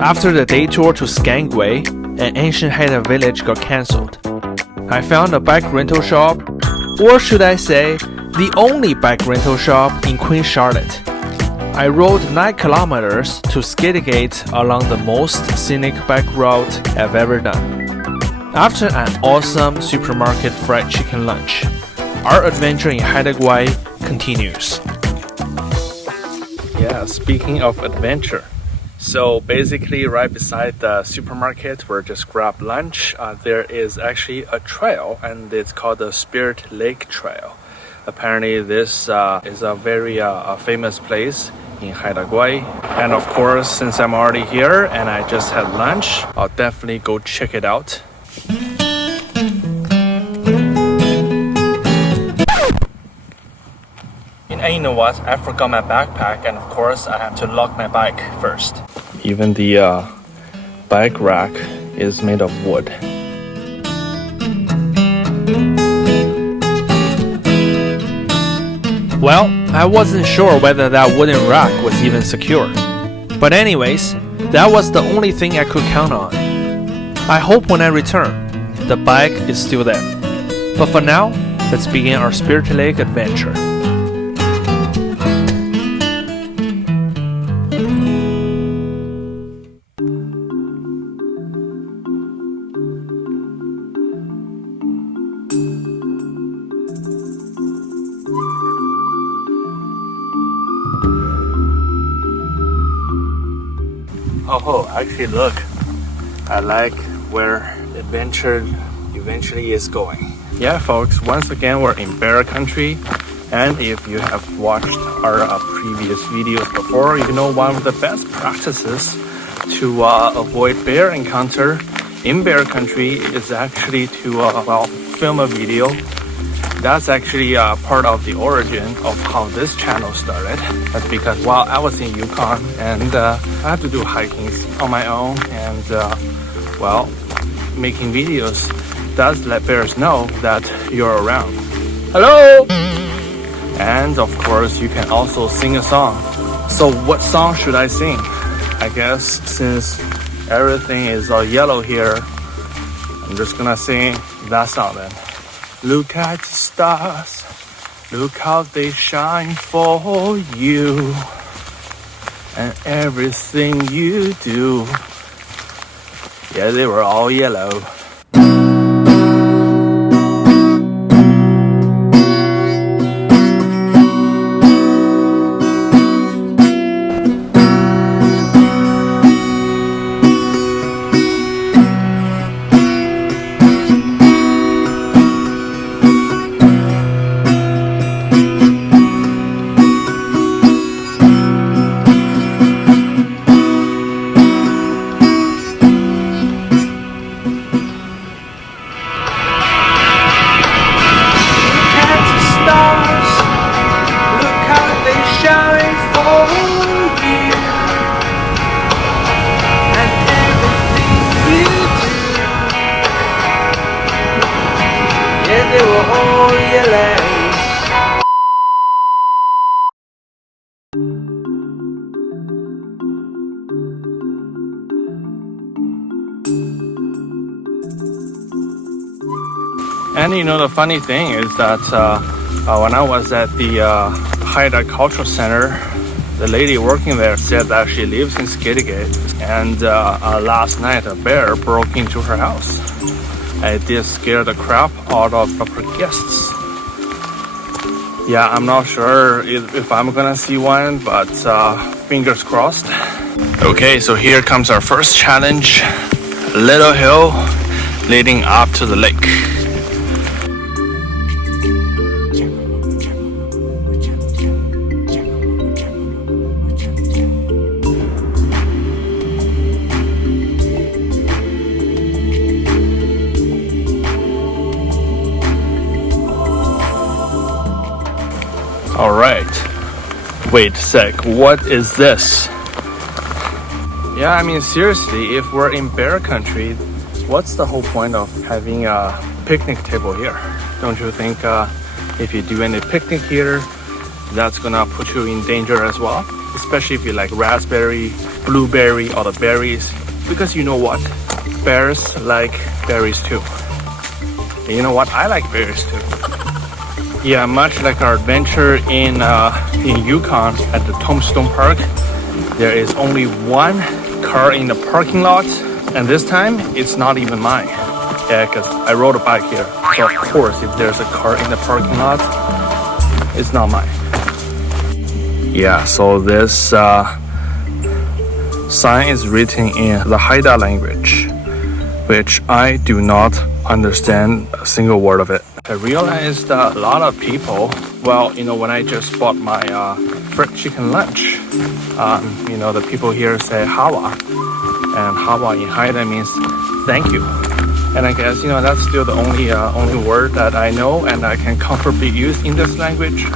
After the day tour to Skidegate, an ancient Haida village got cancelled. I found a bike rental shop, or should I say, the only bike rental shop in Queen Charlotte. I rode 9 kilometers to Skidegate along the most scenic bike route I've ever done. After an awesome supermarket fried chicken lunch, our adventure in Haida Gwaii continues. Yeah, speaking of adventure. So basically right beside the supermarket where just grab lunch, there is actually a trail and it's called the Spirit Lake Trail. Apparently this is a very famous place in Haida Gwaii. And of course, since I'm already here and I just had lunch, I'll definitely go check it out. And you know what? I forgot my backpack and of course I have to lock my bike first. Even the bike rack is made of wood. Well, I wasn't sure whether that wooden rack was even secure. But anyways, that was the only thing I could count on. I hope when I return, the bike is still there. But for now, let's begin our Spirit Lake adventure. Oh, actually look, I like where the adventure eventually is going. Yeah folks, once again we're in bear country, and if you have watched our previous videos before, you know one of the best practices to avoid bear encounter in bear country is actually to film a video. That's actually part of the origin of how this channel started. That's because while I was in Yukon and I had to do hikings on my own and making videos does let bears know that you're around. Hello! And of course you can also sing a song. So what song should I sing? I guess since everything is all yellow here, I'm just gonna sing that song then. Look at the stars, look how they shine for you, and everything you do, yeah, they were all yellow. And you know the funny thing is that when I was at the Haida Cultural Center, the lady working there said that she lives in Skidegate, and last night a bear broke into her house. It did scare the crap out of her guests. Yeah, I'm not sure if I'm gonna see one, but fingers crossed. Okay, so here comes our first challenge. A little hill leading up to the lake. Alright, wait a sec, what is this? Yeah, I mean seriously, if we're in bear country, what's the whole point of having a picnic table here? Don't you think if you do any picnic here, that's gonna put you in danger as well, especially if you like raspberry, blueberry, or the berries, because you know what, bears like berries too. And you know what, I like berries too. Yeah, much like our adventure in Yukon at the Tombstone Park, there is only one car in the parking lot, and this time it's not even mine. Yeah, because I rode a bike here, so of course if there's a car in the parking lot, it's not mine. Yeah, so this sign is written in the Haida language, which I do not understand a single word of it. I realized that a lot of people, well, you know, when I just bought my fried chicken lunch, you know, the people here say hawa, and hawa in Haida means thank you. And I guess, you know, that's still the only word that I know and I can comfortably use in this language.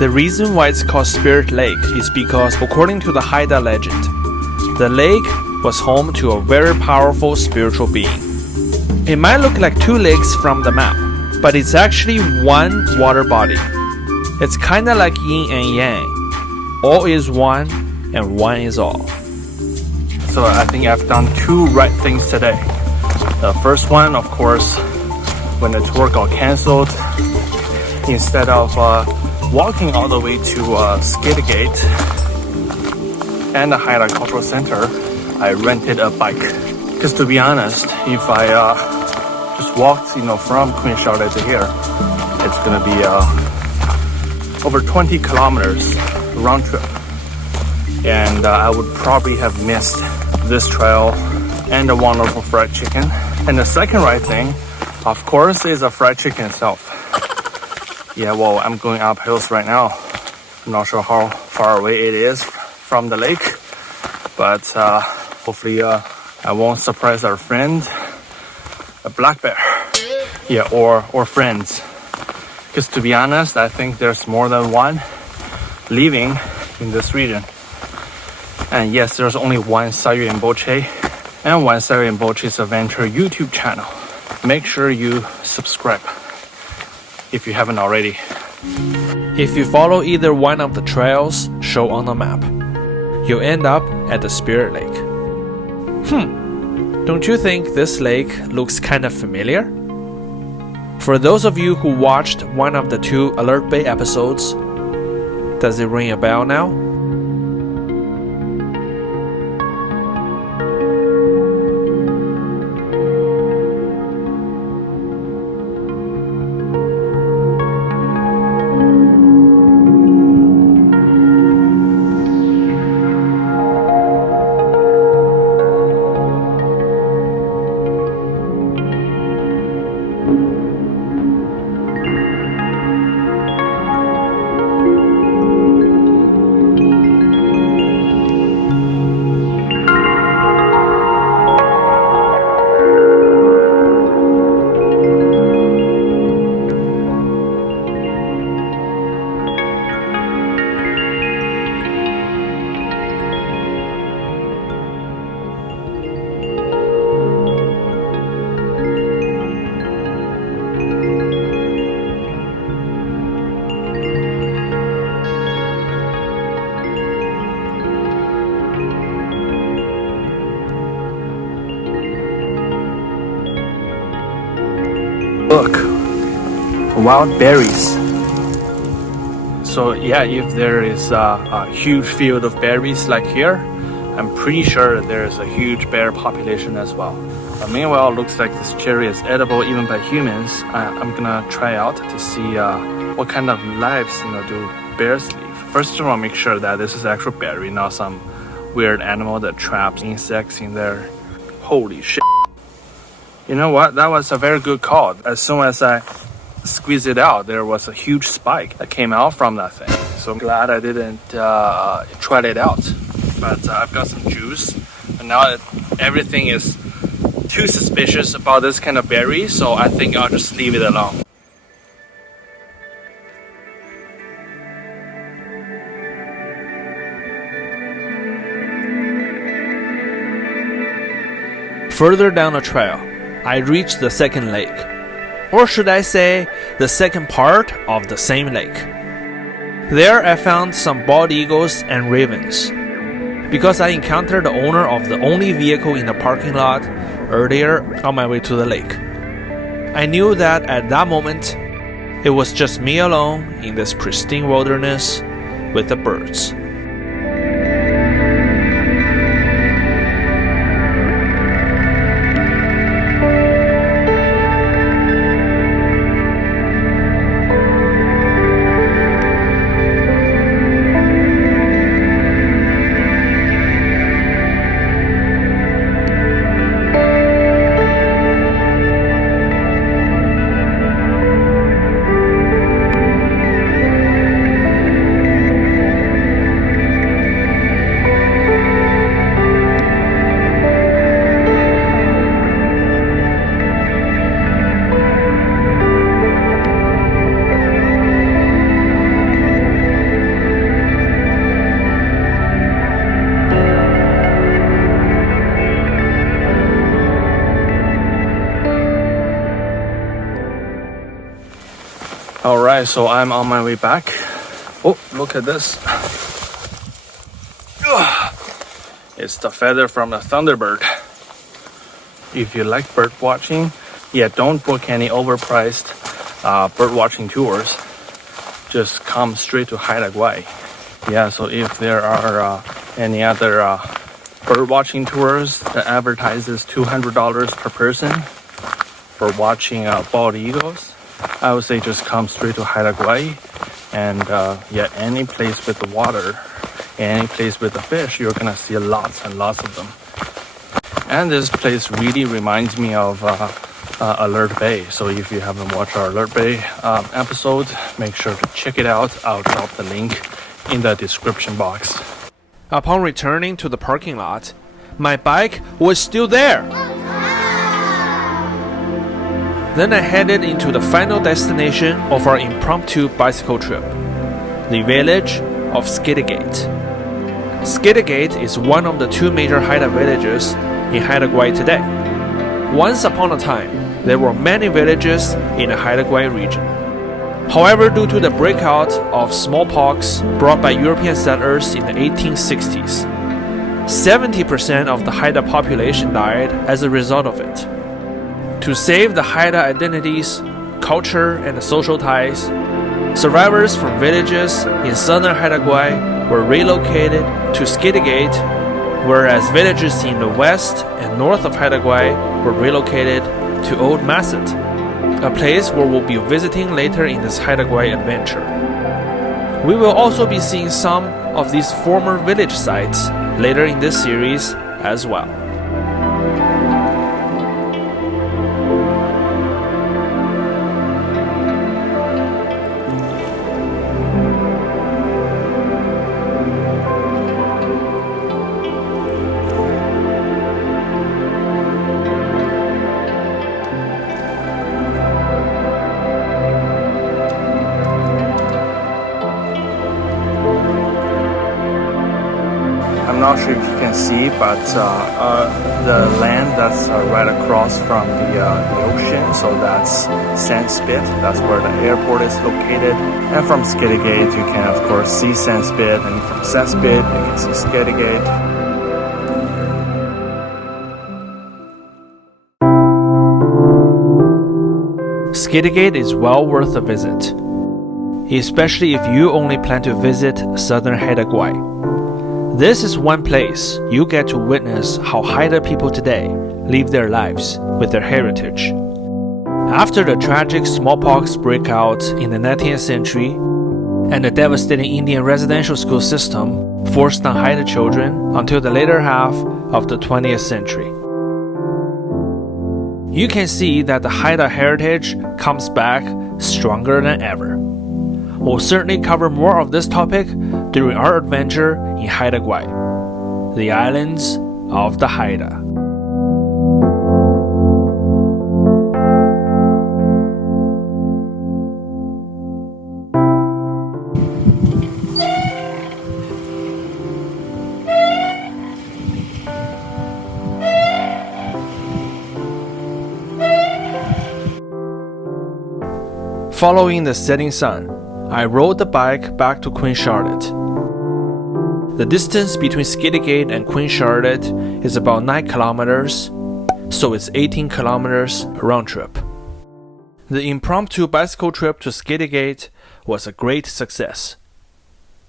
The reason why it's called Spirit Lake is because, according to the Haida legend, the lake was home to a very powerful spiritual being. It might look like two lakes from the map, but it's actually one water body. It's kinda like yin and yang. All is one and one is all. So I think I've done two right things today. The first one, of course, when the tour got cancelled, instead of walking all the way to Skidegate and the Haida Cultural Center, I rented a bike. Because to be honest, if I just walked, you know, from Queen Charlotte to here, it's gonna be over 20 kilometers round trip, and I would probably have missed this trail and the wonderful fried chicken. And the second right thing, of course, is a fried chicken itself. Yeah, well, I'm going up hills right now. I'm not sure how far away it is from the lake, but hopefully I won't surprise our friend, a black bear. Yeah, or friends. Because to be honest, I think there's more than one living in this region. And yes, there's only one Sayu Rinpoche and one Sayu Rinpoche's Adventure YouTube channel. Make sure you subscribe if you haven't already. If you follow either one of the trails shown on the map, you'll end up at the Spirit Lake. Don't you think this lake looks kind of familiar? For those of you who watched one of the two Alert Bay episodes, does it ring a bell now? Look, wild berries. So yeah, if there is a huge field of berries like here, I'm pretty sure there is a huge bear population as well. But meanwhile, it looks like this cherry is edible even by humans. I'm gonna try out to see what kind of lives, do bears live. First of all, make sure that this is actual berry, not some weird animal that traps insects in there. Holy shit. You know what? That was a very good call. As soon as I squeezed it out, there was a huge spike that came out from that thing. So I'm glad I didn't try it out. But I've got some juice. And now that everything is too suspicious about this kind of berry, so I think I'll just leave it alone. Further down the trail, I reached the second lake. Or should I say, the second part of the same lake. There I found some bald eagles and ravens, because I encountered the owner of the only vehicle in the parking lot earlier on my way to the lake. I knew that at that moment, it was just me alone in this pristine wilderness with the birds. Alright, so I'm on my way back. Oh, look at this. It's the feather from the thunderbird. If you like bird watching, don't book any overpriced bird watching tours. Just come straight to Haida Gwaii. So if there are any other bird watching tours that advertises $200 per person for watching bald eagles, I would say just come straight to Haida Gwaii, and any place with the water, any place with the fish, you're gonna see lots and lots of them. And this place really reminds me of Alert Bay. So if you haven't watched our Alert Bay episode, make sure to check it out. I'll drop the link in the description box. Upon returning to the parking lot, my bike was still there. Then I headed into the final destination of our impromptu bicycle trip, the village of Skidegate. Skidegate is one of the two major Haida villages in Haida Gwaii today. Once upon a time, there were many villages in the Haida Gwaii region. However, due to the breakout of smallpox brought by European settlers in the 1860s, 70% of the Haida population died as a result of it. To save the Haida identities, culture, and the social ties, survivors from villages in southern Haida Gwaii were relocated to Skidegate, whereas villages in the west and north of Haida Gwaii were relocated to Old Masset, a place where we'll be visiting later in this Haida Gwaii adventure. We will also be seeing some of these former village sites later in this series as well. I'm not sure if you can see, but the land that's right across from the ocean, so that's Sandspit. That's where the airport is located. And from Skidegate, you can of course see Sandspit, and from Sandspit, you can see Skidegate. Skidegate is well worth a visit, especially if you only plan to visit southern Haida Gwaii. This is one place you get to witness how Haida people today live their lives with their heritage. After the tragic smallpox breakout in the 19th century and the devastating Indian residential school system forced on Haida children until the later half of the 20th century. You can see that the Haida heritage comes back stronger than ever. We'll certainly cover more of this topic during our adventure in Haida Gwaii, the islands of the Haida. Following the setting sun, I rode the bike back to Queen Charlotte. The distance between Skidegate and Queen Charlotte is about 9 kilometers, so it's 18 kilometers round trip. The impromptu bicycle trip to Skidegate was a great success,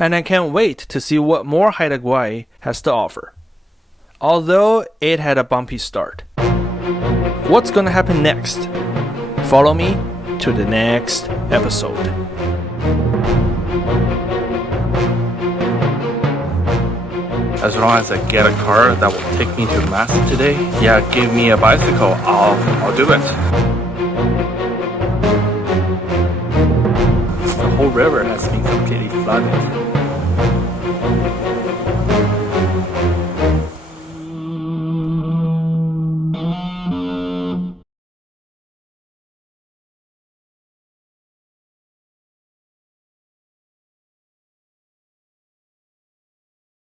and I can't wait to see what more Haida Gwaii has to offer, although it had a bumpy start. What's gonna happen next? Follow me to the next episode. As long as I get a car that will take me to Mass today, yeah, give me a bicycle, I'll do it. The whole river has been completely flooded.